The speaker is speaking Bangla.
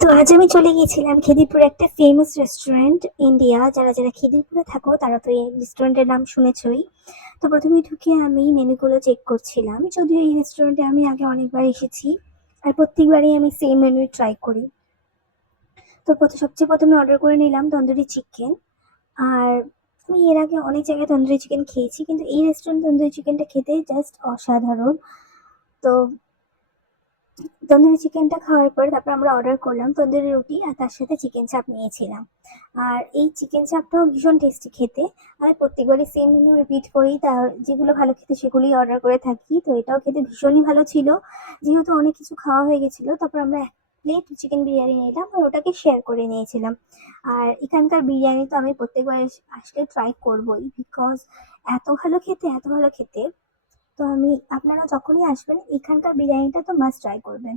তো আজ আমি চলে গিয়েছিলাম খিদিরপুরে একটা ফেমাস রেস্টুরেন্ট ইন্ডিয়া। যারা যারা খিদিরপুরে থাকো তারা তো এই রেস্টুরেন্টের নাম শুনেছই। তো প্রথমে ঢুকে আমি মেনুগুলো চেক করছিলাম, যদিও এই রেস্টুরেন্টে আমি আগে অনেকবার এসেছি আর প্রত্যেকবারই আমি সেম মেনু ট্রাই করি। তো সবচেয়ে প্রথমে অর্ডার করে নিলাম তন্দুরি চিকেন। আর আমি এর আগে অনেক জায়গায় তন্দুরি চিকেন খেয়েছি, কিন্তু এই রেস্টুরেন্ট তন্দুরি চিকেনটা খেতে জাস্ট অসাধারণ। তো তন্দুরি চিকেনটা খাওয়ার পর তারপর আমরা অর্ডার করলাম তন্দুরি রুটি, আর তার সাথে চিকেন চাপ নিয়েছিলাম। আর এই চিকেন চাপটাও ভীষণ টেস্টি খেতে। আমি প্রত্যেকবারই সেম মেনু রিপিট করি, তার যেগুলো ভালো খেতে সেগুলোই অর্ডার করে থাকি। তো এটাও খেতে ভীষণই ভালো ছিল। যেহেতু অনেক কিছু খাওয়া হয়ে গেছিল, তারপর আমরা এক প্লেট চিকেন বিরিয়ানি নিলাম আর ওটাকে শেয়ার করে নিয়েছিলাম। আর এখানকার বিরিয়ানি তো আমি প্রত্যেকবার আসলে ট্রাই করবোই, বিকজ এত ভালো খেতে, এত ভালো খেতে। তো আপনারা যখনই আসবেন এখানকার বিরিয়ানিটা তো মাস্ট ট্রাই করবেন।